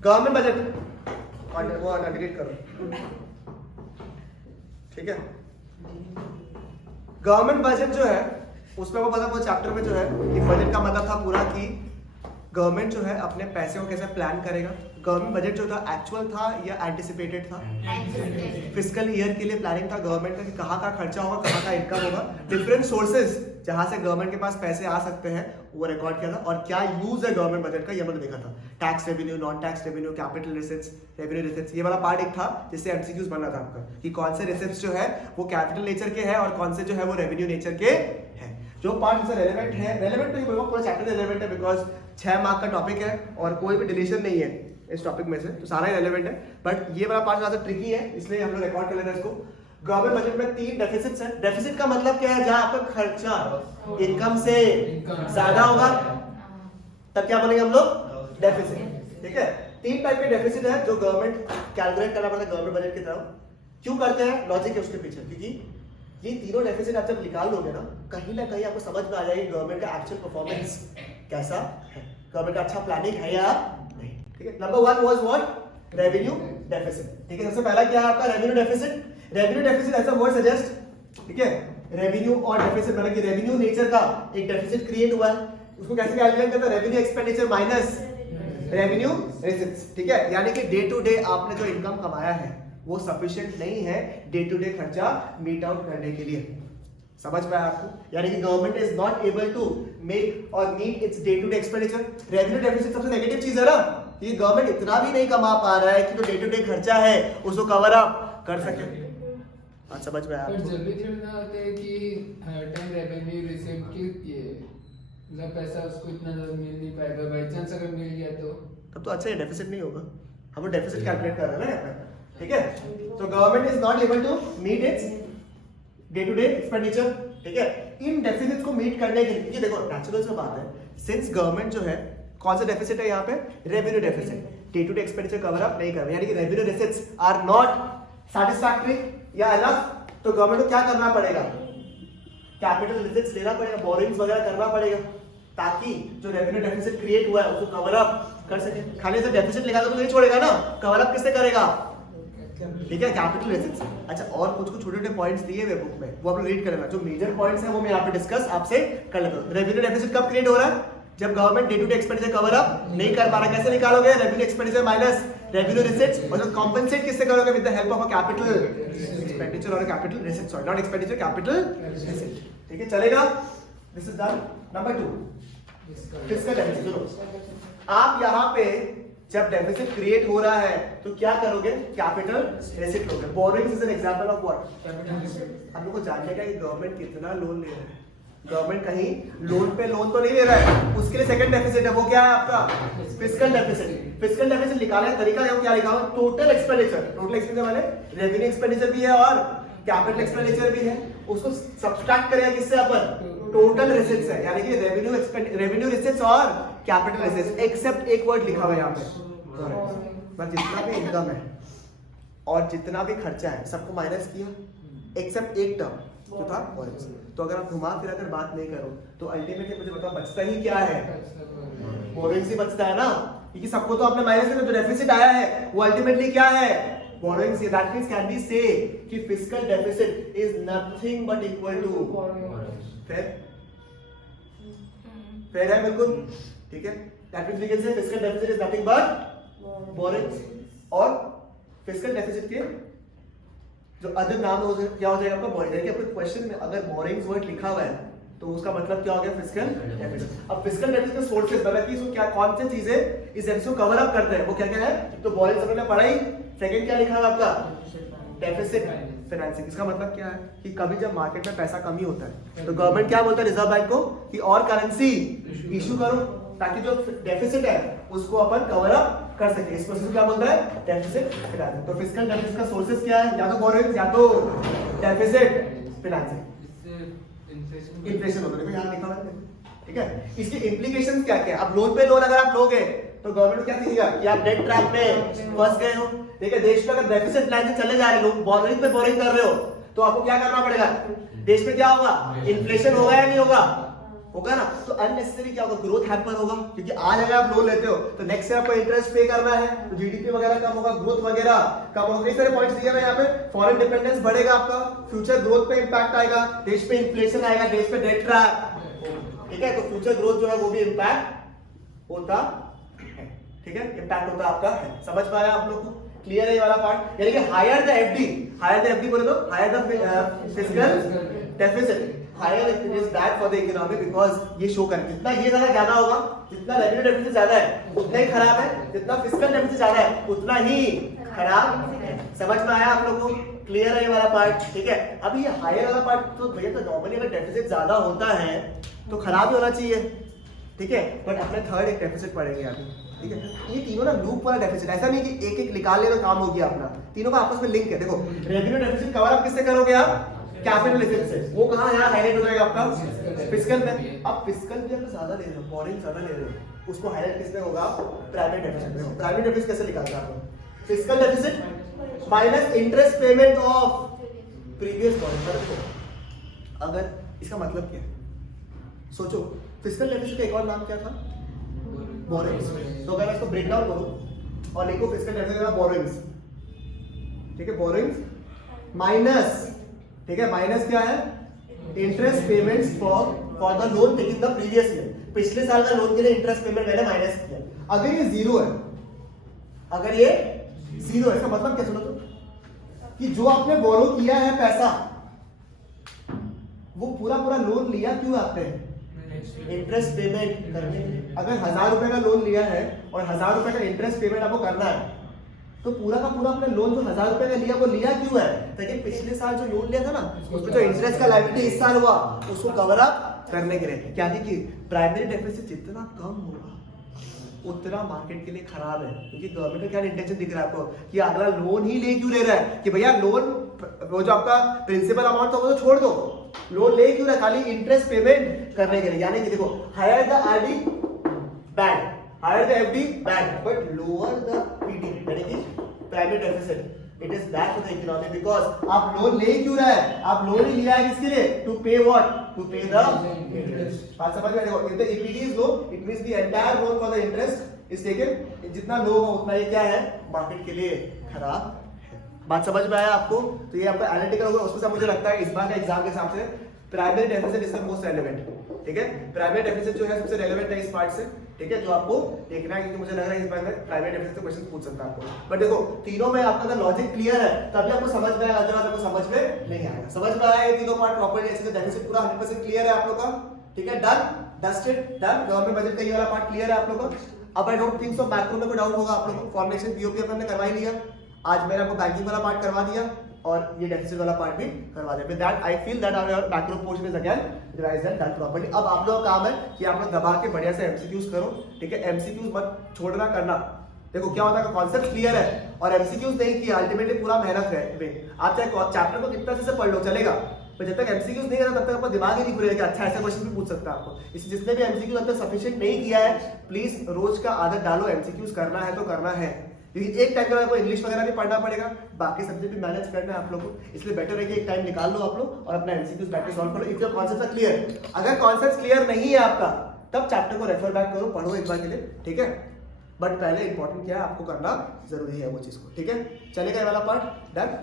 Government budget वो delete करो, ठीक है। गवर्नमेंट बजट जो है उसमें वो पता वो चैप्टर में जो है कि बजट का मतलब था पूरा कि गवर्नमेंट जो है अपने पैसे को कैसे प्लान करेगा। गवर्नमेंट बजट जो था एक्चुअल था या एंटिसिपेटेड था? फिस्कल ईयर के लिए प्लानिंग था गवर्नमेंट का कि कहाँ का खर्चा होगा, कहाँ का इनकम होगा। डिफरेंट सोर्सेज जहां से गवर्नमेंट के पास पैसे आ सकते हैं वो रिकॉर्ड किया था, और क्या यूज है गवर्नमेंट बजट का ये हमने देखा था। Tax revenue, non tax revenue, capital receipts, revenue receipts, ये वाला पार्ट एक था जिससे एमसीक्यूज बन रहा था आपका कि कौन से रिसिप्ट्स जो है वो कैपिटल नेचर के हैं और कौन से जो है वो रेवेन्यू नेचर के हैं। जो पार्ट इससे रेलेवेंट है, रेलेवेंट तो ये बोलूंगा पूरा चैप्टर रेलेवेंट है बिकॉज 6 मार्क का टॉपिक है और कोई भी डिलीशन नहीं है इस टॉपिक में से, तो सारा ही रेलेवेंट है। बट ये वाला पार्ट ज्यादा ट्रिकी है इसलिए हम लोग रिकॉर्ड कर लेते हैं इसको। गवर्नमेंट बजट में 3 डेफिसिट्स हैं। डेफिसिट का मतलब क्या है? जहां आपका खर्चा इनकम से ज्यादा होगा तब क्या बोलेंगे हम लोग? डेफिसिट, ठीक है। 3 टाइप के डेफिसिट है जो गवर्नमेंट कैलकुलेट करना पड़ता है गवर्नमेंट बजट की तरफ। क्यों करते हैं? लॉजिक है उसके पीछे, क्योंकि ये तीनों डेफिसिट आप जब निकाल लोगे ना कहीं आपको समझ में आ जाएगी गवर्नमेंट का एक्चुअल परफॉर्मेंस कैसा है, गवर्नमेंट का अच्छा प्लानिंग है या नहीं, ठीक है। Number 1 was what? Revenue deficit, ठीक है। सबसे पहला क्या है आपका? Revenue deficit. रेवेन्यू डेफिसिट ऐसा वर्ड सजेस्ट, ठीक है। रेवेन्यू और डेफिसिट मतलब कि रेवेन्यू नेचर का एक डेफिसिट क्रिएट हुआ है, उसको कैसे कैलकुलेट करते हैं? Revenue expenditure minus revenue receipts, ठीक है। यानी कि डे टू डे आपने जो इनकम कमाया है वो सफिशिएंट नहीं है डे टू डे खर्चा मीट आउट करने के लिए। समझ पाया आपको? यानी कि government is not able to make और meet its day to day expenditure. Revenue deficit सबसे नेगेटिव चीज है ना, कि गवर्नमेंट इतना भी नहीं कमा पा रहा है कि जो डे टू डे खर्चा है उसको कवर अप कर सके। हाँ, समझ में आया आपको? जब भी थोड़ा होता है कि हर टाइम रेवेन्यू रिसीव की ये मतलब पैसा उसको इतना ज्यादा मिल नहीं पाएगा, बाई चांस अगर मिल गया तब तो अच्छा, ये डेफिसिट नहीं होगा। हम लोग डेफिसिट कैलकुलेट कर रहे हैं ना, ठीक है। तो government is not able to meet its day to day expenditure, ठीक है। इन डेफिसिट को मीट करने के लिए, ये देखो नेचुरल सा बात है, सिंस गवर्नमेंट जो है कौन सा डेफिसिट है यहाँ पे? Revenue deficit. Day to day expenditure cover up नहीं कर रहे, यानी कि revenue receipts are not satisfactory या अनफ, तो गवर्नमेंट को क्या करना पड़ेगा? कैपिटल रिसिप्ट्स लेना पड़ेगा, बोरिंग्स वगैरह करना पड़ेगा ताकि जो रेवेन्यू डेफिसिट क्रिएट हुआ है उसको कवर अप कर सके। खाली से डेफिसिट लिखा तो नहीं छोड़ेगा ना, कवर अप किससे करेगा? ठीक है, कैपिटल रिसिप्ट्स। अच्छा, और कुछ छोटे छोटे पॉइंट्स दिए हुए बुक में, वो आप रीड कर लेना। जो मेजर पॉइंट्स हैं वो मैं यहाँ पे डिस्कस आपसे कर लेता हूँ। रेवेन्यू डेफिसिट कब क्रिएट हो रहा है? जब government day to day expenditure cover up नहीं कर पा रहा। कैसे निकालोगे? Revenue expenditure minus revenue receipts, और कॉम्पेंसेट किससे करोगे? With the help of a capital expenditure और capital receipt, sorry not expenditure, capital receipt, ठीक है, चलेगा। This is done. Number 2 fiscal deficit. आप यहाँ पे जब डेफिसिट क्रिएट हो रहा है तो क्या करोगे? कैपिटल रिसिप्ट लोगे। Borings is an example of what? Capital receipt. हम लोग को जानने का है कि गवर्नमेंट कितना लोन ले रहा है। गवर्नमेंट कहीं लोन पे लोन तो नहीं ले रहा है, उसके लिए सेकंड डेफिसिट है, वो क्या है आपका? Fiscal deficit. फिस्कल डेफिसिट निकालने का तरीका है, क्या लिखा हुआ? Total expenditure. टोटल एक्सपेंडिचर माने रेवेन्यू एक्सपेंडिचर भी है और कैपिटल एक्सपेंडिचर भी है, उसको सब्सट्रैक्ट करेगा किससे? अपन टोटल रिसिप्ट्स है, यानी कि रेवेन्यू रिसिप्ट्स और कैपिटल रिसिप्ट्स, एक्सेप्ट एक वर्ड लिखा हुआ है यहाँ पे, बस जितना भी इनकम है और जितना भी खर्चा है सबको माइनस किया, एक्सेप्ट एक टर्म जो था बोरिंग्स। तो अगर आप घुमा फिरा कर बात नहीं करो तो अल्टीमेटली मुझे बताओ बचता ही क्या है? बोरिंग्स ही बचता है ना, क्योंकि सबको तो आपने माइनस किया, जो डेफिसिट आया है वो अल्टीमेटली क्या है? Borrowings. That means can be say कि fiscal deficit is nothing but equal to fair है, बिल्कुल ठीक है। That means we can say fiscal deficit is nothing but borrowings. और फिस्कल डेफिसिट के जो अदर नाम है क्या हो जाएगा आपका? बोरिंग। देखिए आपके क्वेश्चन में अगर बोरिंग्स वर्ड लिखा हुआ है तो उसका मतलब क्या हो गया? Fiscal deficit. अब फिस्कल डेफिसिट के सोर्सेस मतलब कि इसको क्या कौन से चीजें इस डेफिसिट को कवर अप करते हैं, वो क्या क्या है? तो बोरिंग्स हमने पढ़ा ही। सेकंड क्या लिखा है आपका? Deficit financing. इसका मतलब क्या है कि कभी जब मार्केट में पैसा कमी होता है तो गवर्नमेंट क्या बोलता है रिजर्व बैंक को कि और करेंसी इशू करो ताकि जो डेफिसिट है उसको अपन कवर अप कर सके। इस प्रोसेस को क्या बोलता है? Deficit financing. तो फिस्कल डेफिसिट का सोर्सेस क्या है? या तो बोरिंग्स या तो डेफिसिट फाइनेंसिंग। इन्फ्लेशन होता है यहाँ लिखा हुआ है, ठीक है। इसके इंप्लीकेशंस क्या क्या है? अब लोन पे लोन अगर आप लोगे तो गवर्नमेंट क्या कहेगा कि आप डेट ट्रैप में फंस गए हो। देखिए देश में अगर डेफिसिट फाइनेंसिंग चले जा रहे हो, लोग बोरिंग पे बोरिंग कर रहे हो, तो आपको क्या करना पड़ेगा? देश में क्या होगा? इन्फ्लेशन होगा या नहीं होगा? होगा ना, तो अननेसेसरी क्या होगा, ग्रोथ हैम्पर होगा, क्योंकि आज अगर आप लोन लेते हो तो नेक्स्ट ईयर आपको इंटरेस्ट पे करना है, तो जीडीपी वगैरह कम होगा, ग्रोथ वगैरह कम होगा। कई सारे पॉइंट्स दिए हुए यहाँ पे, फॉरेन डिपेंडेंस बढ़ेगा आपका, फ्यूचर ग्रोथ पे इंपैक्ट आएगा, देश पे इन्फ्लेशन आएगा, देश पे डेट ट्रैप, ठीक है, तो फ्यूचर ग्रोथ जो है वो भी इंपैक्ट होता है, ठीक है, इंपैक्ट होता आपका है। समझ पाया आप लोग को, क्लियर है ये वाला पार्ट। यानी कि हायर द एफडी बोले तो higher the fiscal deficit, higher it is bad for the economy, because ये शो कर जितना ये ज्यादा होगा, जितना रेवेन्यू डेफिसिट ज्यादा है उतना ही खराब है, जितना फिस्कल डेफिसिट ज्यादा है उतना ही खराब है। समझ में आया आप लोगों को, क्लियर है ये वाला पार्ट, ठीक है। अभी ये हायर वाला पार्ट तो भैया, तो नॉर्मली अगर डेफिसिट ज्यादा होता है तो खराब ही होना चाहिए, ठीक है, बट अपने थर्ड एक डेफिसिट पढ़ेंगे अभी, ठीक है। ये तीनों ना लूप वाला डेफिसिट, ऐसा नहीं कि एक एक निकाल ले तो काम हो गया अपना, तीनों का आपस में लिंक है। देखो रेवेन्यू डेफिसिट कवर आप किससे करोगे आप, कैपिटल इफेक्ट से, वो कहां यहां हाईलाइट हो जाएगा आपका फिस्कल में। अब फिस्कल भी आप ज्यादा ले रहे हो, बोरिंग ज्यादा ले रहे हो, उसको हाईलाइट किसमें होगा, प्राइमरी डेफिसिट में। प्राइमरी डेफिसिट कैसे निकालते हैं आप, fiscal deficit minus interest payment of previous boring. अगर इसका मतलब क्या है, सोचो, फिस्कल डेफिसिट का एक और नाम क्या था, बोरिंग्स। तो अगर मैं इसको ब्रेक डाउन करूं और लिखो फिस्कल डेफिसिट का बोरिंग्स, ठीक है, बोरिंग्स माइनस, ठीक है, माइनस क्या है, interest payments for the loan taken the previous year, पिछले साल का लोन के लिए इंटरेस्ट पेमेंट मैंने माइनस किया। अगर ये जीरो है, अगर ये जीरो है, इसका मतलब क्या, सुनो तो, कि जो आपने बोरो किया है पैसा, वो पूरा लोन लिया क्यों आपने, इंटरेस्ट पेमेंट करने के लिए। अगर 1000 रुपए का लोन लिया है और 1000 रुपए का इंटरेस्ट पेमेंट आपको करना है, तो पूरा का पूरा अपने लोन जो 1000 रुपए का लिया वो लिया क्यों है, ताकि पिछले साल जो लोन लिया था ना उसमें जो इंटरेस्ट का लायबिलिटी इस साल हुआ उसको कवर अप करने के लिए। क्या कि प्राइमरी डेफिसिट जितना कम होगा उतना मार्केट के लिए खराब है, क्योंकि गवर्नमेंट का क्या इंटेंशन दिख रहा है आपको, कि अगला लोन ही ले क्यों ले रहा है, कि भैया लोन वो जो आपका प्रिंसिपल अमाउंट था वो तो छोड़ दो, लोन ले क्यों रहा है, खाली इंटरेस्ट पेमेंट करने के लिए। यानी कि देखो, higher the RD bad, higher the FD bad, but lower the PD यानी कि primary deficit, it is bad for the economy, because आप लोन ले क्यों रहा है, आप लोन ही लिया है किसके लिए, टू पे व्हाट, टू पे द इंटरेस्ट। बात समझ में, देखो if the EPD is low, it means the entire loan for the interest is taken, जितना लो हो उतना ये क्या है, मार्केट के लिए खराब है। बात समझ में आया आपको, तो ये आपका एनालिटिकल होगा, उसमें मुझे लगता है इस बार का एग्जाम के हिसाब से primary deficit is the most relevant, ठीक है, प्राइमरी डेफिसिट जो है सबसे रेलेवेंट है इस पार्ट से, ठीक है, जो आपको देखना है, क्योंकि मुझे लग रहा है इस बार में प्राइमरी डेफिसिट से क्वेश्चन पूछ सकता है आपको। बट देखो तीनों में आपका लॉजिक क्लियर है, तभी आपको समझ में आएगा, अदरवाइज आपको समझ में नहीं आएगा। समझ में आया ये तीनों पार्ट प्रॉपर्ली, ऐसे डेफिसिट पूरा 100% क्लियर है आप लोग का, ठीक है, done, dusted, done. Government budget का ये वाला पार्ट क्लियर है आप लोग का। अब I don't think so macro में कोई डाउट होगा आप लोगों को, फॉरेन एक्सचेंज पीओपी हमने करवा ही लिया, आज मैंने आपको बैंकिंग वाला पार्ट करवा दिया और ये डेफिसिट वाला पार्ट भी करवा दिया। With that I feel that our macro portion is again revised and done properly. अब आप लोगों का काम है कि आप लोग दबा के बढ़िया से एमसीक्यूज करो, ठीक है, एमसीक्यूज मत छोड़ना करना। देखो क्या होता है, कॉन्सेप्ट क्लियर है और एमसीक्यूज नहीं किया, अल्टीमेटली पूरा मेहनत है। आप चाहे चैप्टर को कितना से पढ़ लो चलेगा, पर जब तक एमसीक्यूज नहीं करता तब तक आपका दिमाग ही नहीं खुलेगा कि अच्छा ऐसा क्वेश्चन भी पूछ सकता है आपको। इसलिए जिसने भी एमसीक्यूज अब तक सफिशिएंट नहीं किया है, प्लीज रोज का आदत डालो, एमसीक्यूज करना है तो करना है, क्योंकि एक टाइम के बाद आपको इंग्लिश वगैरह भी पढ़ना पड़ेगा, बाकी सब्जेक्ट भी मैनेज करना है आप लोगों को। इसलिए बेटर है कि एक टाइम निकाल लो आप लोग और अपना एमसीक्यूज बैठ के सॉल्व करो if your concepts are clear. अगर कॉन्सेप्ट्स क्लियर नहीं है आपका, तब चैप्टर को रेफर बैक करो, पढ़ो एक बार के लिए, ठीक है, बट पहले इंपॉर्टेंट क्या है आपको करना जरूरी है वो चीज को, ठीक है। चलेगा ये वाला पार्ट, डन।